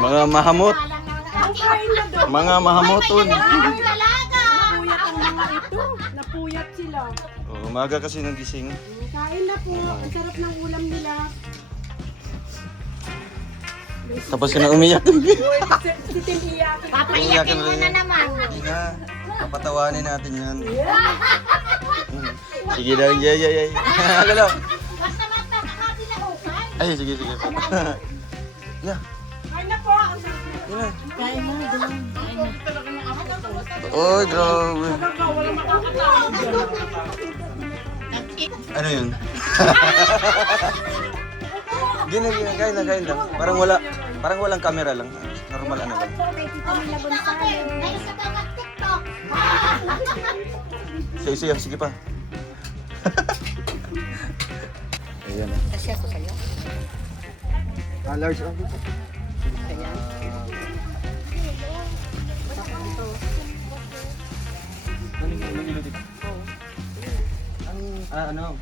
Mga mahamot. Mga mahamoton. Napuyat sila. Oh, umaga kasi nang gising. Kain na po. Ang sarap ng ulam nila. Tapos ka na umiyak. Si Tim iyak. Papaiyakin mo na naman. Hindi na. Papatawanin natin yan. Sige na. Yay. Galaw. Basta-basta, nakatilahukan. Ay, sige. Yeah. Kain na po. Ang sarap na. Yun na. Kain na, doon. Oy, grabe. Walang makakatawag dyan. Ano yun? Gina, kain lang. Parang walang camera lang. Normal ano lang. Ay, sa bawat TikTok. Sige pa. Ayan. Kasya ko sa'yo. Large lang. Ano?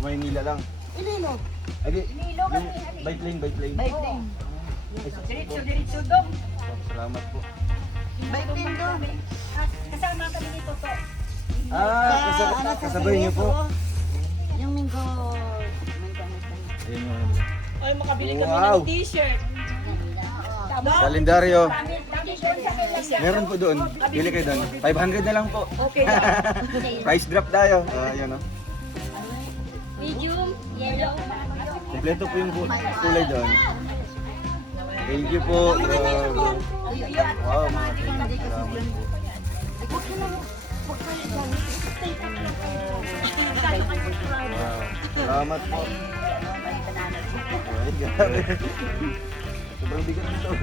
Maynila lang. Ilino. Ay, by plane. Diretso dong. Salamat po. Baikin doon. Kasama kami nito to. Kasabay niyo po. Yung minggo. Ayun yung ano. Ay, makabili kami Wow. ng t-shirt. Kalendaryo. Dami doon sa kanya. Meron po doon. Bili kayo doon. 500 na lang po. Okay na. Price drop tayo. Ayan o. Medium, yellow. Kompleto po yung kulay doon. Thank you po. Wow, salamat po. Wow, salamat po. Ay, grabe. Sobrang bigat ng taon.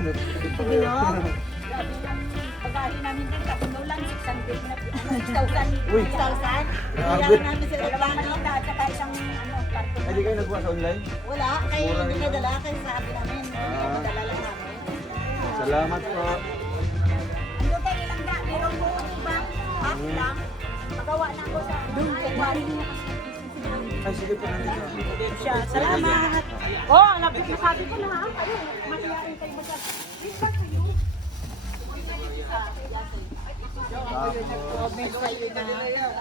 Pagkain namin din, kapuno lang, 600 na 6,000. Uy. 6,000? Grabe. Kaya namin sila dalawang malita at saka isang karton. Ay, di kayo nagbukas online? Wala, kay Mura hindi rin na yun. dala, kay sabi namin. Dala lang namin. Salamat po. Ando tayo lang na, meron mo ibang half lang. Magawa na ako sa February. Ay, sige po. Nandito. Siya, salamat. Oh, nasabi ko na ha. Ayun, mahihain kayo masyado. Comment sa'yo na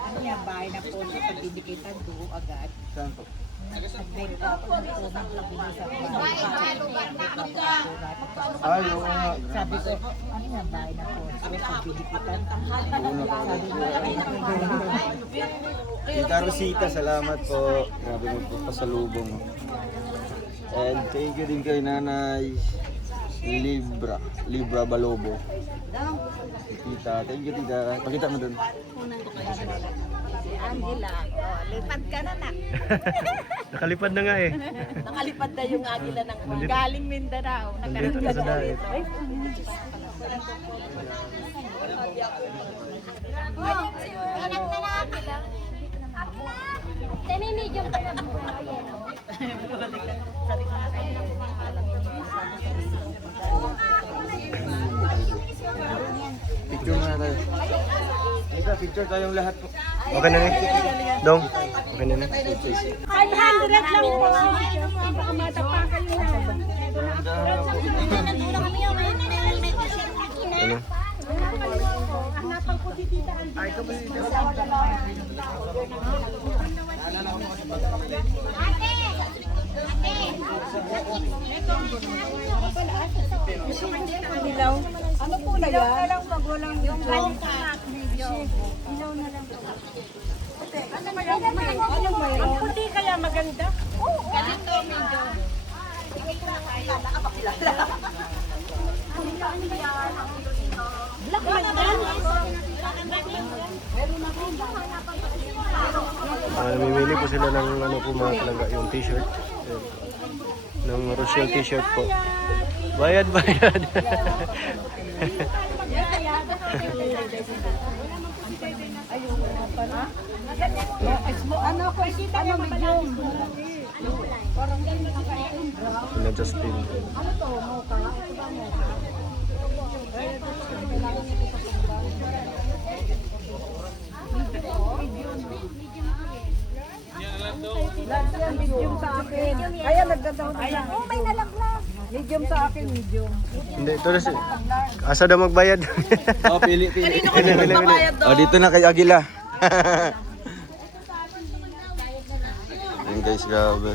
ano yan, bahay na po sa pag-indicated doon agad. Saan po? Nagbenta po ng comment na bilis sa Ay, oo nga. Sabi ko, ano yan, bahay na po sa pag-indicated. Tita Rosita, salamat po. Grabe mo po pasalubong. And thank you din kay Nanay Libra Balobo. Tita, thank you tita. Pakita mo dun. Si Angela, oh, lipad ka na na. Nakalipad na nga eh. Nakalipad na yung Angela ng galing Mindanao. Nandito na sa daet. Anak na na Angela. Medyo ka na po. Picture na tayo. Tita, picture tayong lahat po. Okay na eh. Dong. Okay na na. 500 lang po. Baka matapa kayo na. Ano? Hanapan ko si Tita Alvin. Ilaw. Ano po na yan? Ilaw na lang pag walang yung video. Ilaw na lang. Ano mayroon? Ang puti kaya maganda? Oo. Ganito medyo. Black man yan. Namimili po sila ng ano po mga talaga yung t-shirt. Ng Rochelle t-shirt po. Bayad. Ano ko? Ano medium? Parang ganun ang kain. Sila Justin. Ano to? Mocha? Ito ba mocha? Medium sa akin. Kaya nagdadaw na lang. Oh, may nalaglag. Medium sa akin, medium. Hindi, ito na si... Asa daw magbayad? Oh, pili. Kanino ko magbabayad Oh, dito na kay Agila. Ayun guys, grabe.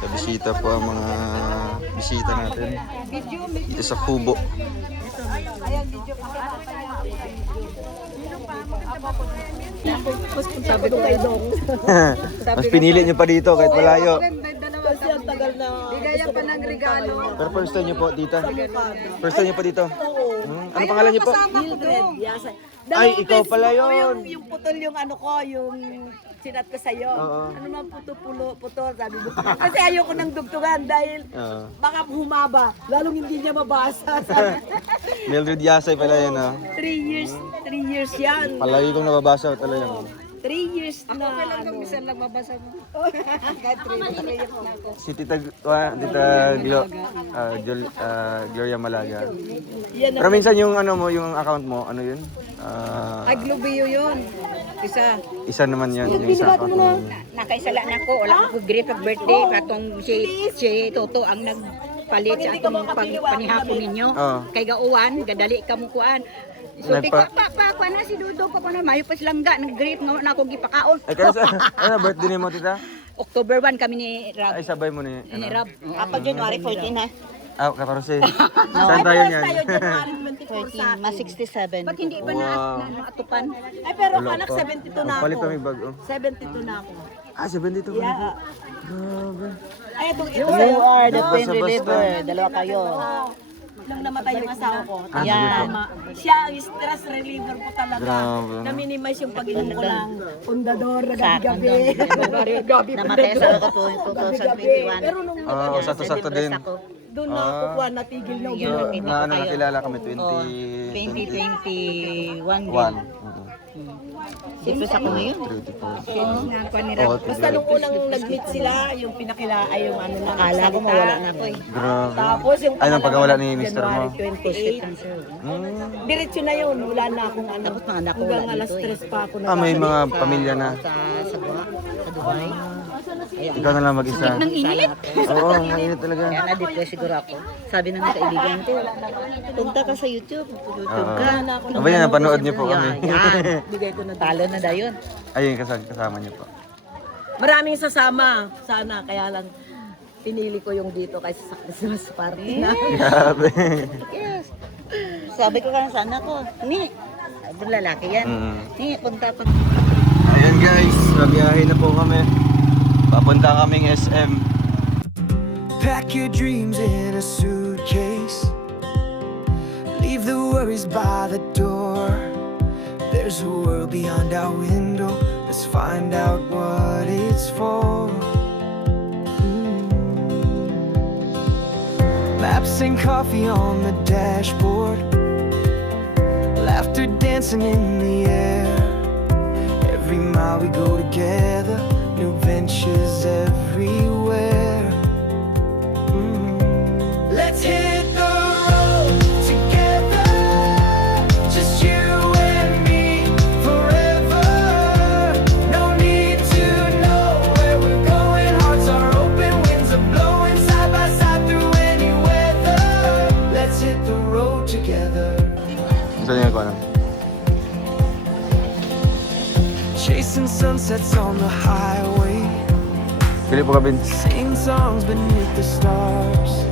Kabisita po ang mga bisita natin. Dito sa Kubo. Sabi ko kay Dong. Mas pinili nyo pa dito kahit malayo. Kasi ang tagal na. Bigaya pa ng regalo. Pero first time nyo po dito? First time nyo po dito? Ano pangalan nyo po? Mildred. Ay, ikaw pala yun. Yung putol yung ano ko, yung sinat ko sa'yo. Oo. Ano man putol, sabi mo. Kasi ayoko ng dugtungan dahil Oo. baka humaba. Lalong hindi niya mabasa. Mildred Yasay pala yun, ha? 3 years yan. Palagi kong nababasa talaga. 3 years na. Okay lang kung minsan lang mabasa mo. Kahit 3 years na ako. Si Tita Gloria Malaga. Yan Pero minsan yung ano mo, yung account mo, ano yun? Ay, Globio yun. Isa. Isa naman yan, yung isa account mo. Nakaisala na ko, wala ko great pag birthday, patong si Toto ang nagpalit sa atong panihapon ninyo. Oo. Kay gauwan, gadali ka mo kuan. So di ka pa na si Dudo pa na mayo pa silangga nag-greet nga na ako gipakaon. Ay, kaya sa, ano, birthday ni mo, Tita? October 1 kami ni Rab. Ay, sabay mo ni, Ni ano? Rab. Ako January 14 ha. Ah, 14. Saan tayo niyan? January 24 sa akin. Mas 67. Ba't hindi pa Wow. naatupan? Ay, pero Wala anak, pa. 72 na ako. Palit pa may bag, oh. 72 na ako. Ah, 72 ka na. Yeah. Grabe. Ay, ito You are the twin Basta-basta. reliever. Dalawa kayo. Nung namatay yung asawa ko. Ah, Yan. sige po. Siya ang stress reliever ko talaga. Grabe. Na-minimize yung pag-inom ko ng pundador na Sa gabi-gabi. Gabi Namatay sa ako to gabi. 2021. Pero nung Oo, sakto-sakto din. doon na ako kuha, natigil na So, uminom. na ano, nakilala kami 2021 2021. din. Siyempre sa ko ngayon. 34. Nga ko ni Oh, Basta nung unang nag-meet sila, yung pinakila ay yung ano na. Akala ko mawala na ako eh. Grabe. Tapos yung Ay, nang pagkawala ni Mr. mo. January 28. Diretso na yun, wala na akong ano. Tapos mga anak ko Hanggang wala alas dito eh. 3 pa ako Ah, may mga pamilya na. Sa Dubai. Ikaw na lang mag-isa. Nang init. Oo, mainit talaga. Kaya na-depress siguro ako. Sabi ng kaibigan ko, punta ka sa YouTube. YouTube ka. Aba yan, napanood niyo po kami. Yan. Bigay ko na Talo na daw yun. Ayun, kasama niyo po. Maraming sasama. Sana, kaya lang pinili ko yung dito kaysa sa Christmas party na. Grabe. Yes. Sabi ko ka sana ko, ni, lalaki yan. Ni, punta. Ayan guys, mabiyahe na po kami. Papunta kaming SM. Pack your dreams in a suitcase. Leave the worries by the door. There's a world beyond our window. Let's find out what it's for. Maps and coffee on the dashboard. Laughter dancing in the air. Every mile we go together. New ventures everywhere. Let's hit the road together. Just you and me forever. No need to know where we're going. Hearts are open, winds are blowing side by side through any weather. Let's hit the road together. Gusto niyo ko ano? Chasing sunsets on the highway. Pili po kami. Sing songs beneath the stars.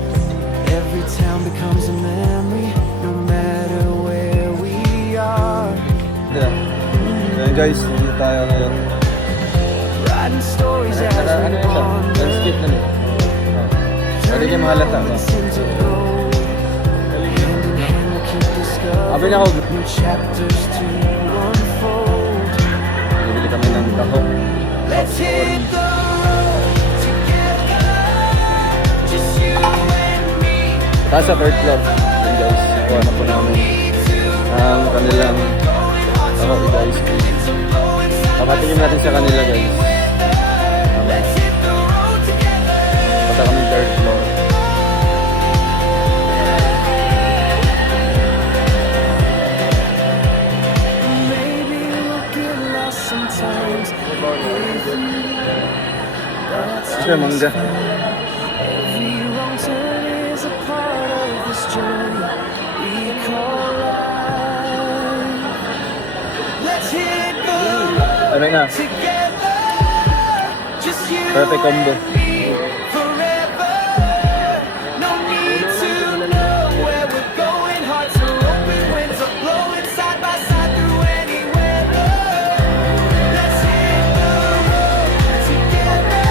Every town becomes a memory, no matter where we are. Ayan guys, dito tayo ngayon. Writing stories as we wander. Landscape na niyo. Pwede niya mahalata ba? Listen to gold. Hand in hand we'll keep discovering Abi na ako. new chapters to unfold. Bibili kami ng dako. Let's hit the road together. Just you and me. Taas sa third floor. Ayan guys, ikuha na po namin ang kanilang dako guys. Papatingin natin sa kanila guys. Let's hit the road together. Punta kami third floor. Maybe we'll get lost sometimes. Sure, mangga. Every wrong turn is a part of this journey we call life. Let's hit the road Ano na? together, just you Perfect combo. and me forever. No need to know where we're going. Hearts are open, winds are blowing side by side through any weather. Let's hit the road together,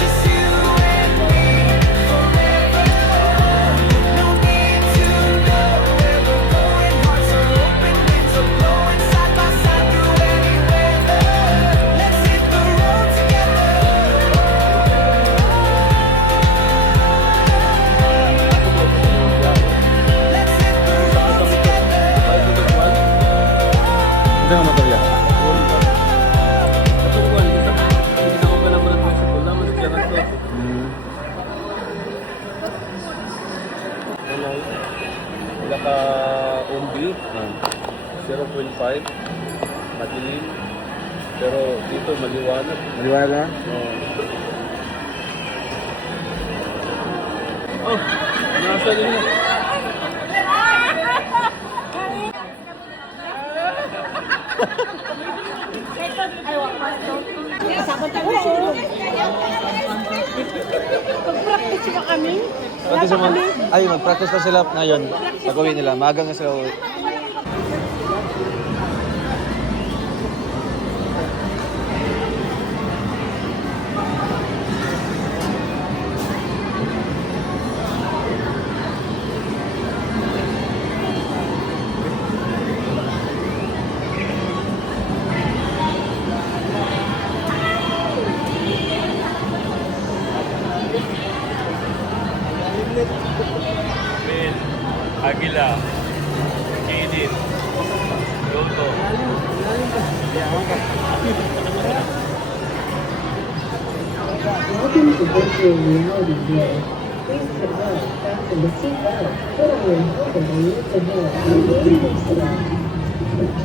just you and me forever. No need to know where we're going. Hearts are open, winds are blowing side by side through any weather. Let's hit the road together. Let's hit the road together. Ito nga matorya. Naka-umbi, 0.5, madilim, pero dito maliwanag. Maliwanag na? Oh, nasa din mo. Pag-practice pa kami. Practice naman. Ay, mag-practice na sila ngayon. Pag-uwi nila. Maaga nga sila uwi. Agila, Kidin, Loto. Welcome to virtual reality view. Please convert fasten the seatbelt, put on your helmet and use the door and gain personal.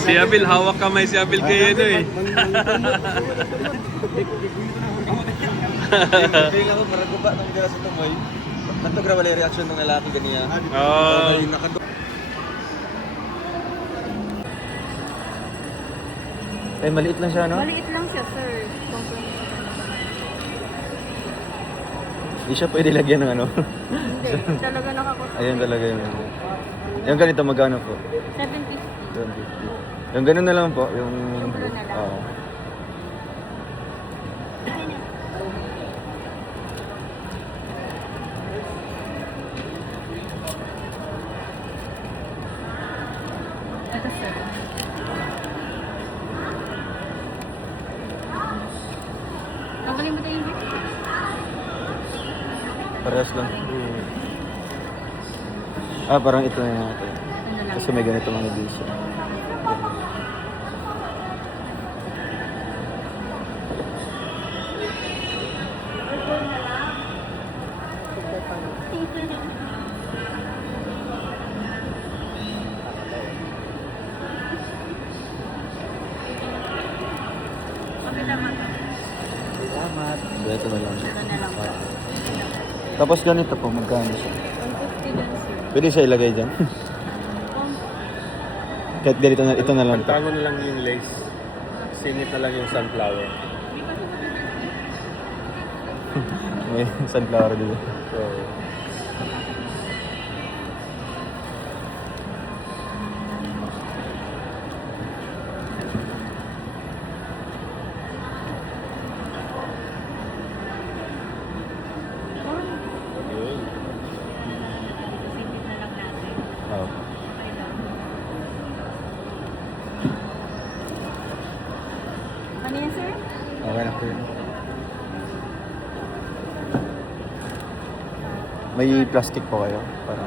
Si Abil, hawak kamay si Abil kay ano eh. Kaya nga ako, para guba nang dira sa tumoy. Nato grabe yung reaction ng lalaki ganiya. Oh. Eh, maliit lang siya, no? Maliit lang siya, sir. Hindi siya pwede lagyan ng ano. Hindi, talaga nakakuha. Ayun talaga yun. Yung ganito, magkano po? 750. 150. Yung ganun na lang po, yung... Yung blue na lang. Oo. Ito, sir. Nakalimutan yung gift? Parehas lang. Ah, parang ito na yun. Ito na lang. Kasi may ganito mga edition. Salamat. Ito na lang. Ito na lang. Tapos ganito po, magkano siya? 150 din, sir. Pwede siya ilagay dyan. Kahit ganito na, ito na lang po. Pagtago na lang yung lace. Singit na lang yung sunflower. May sunflower dito. So, yun. Sipit na lang natin. Oo. Ano yan, sir? Okay na po yun. May plastic po kayo para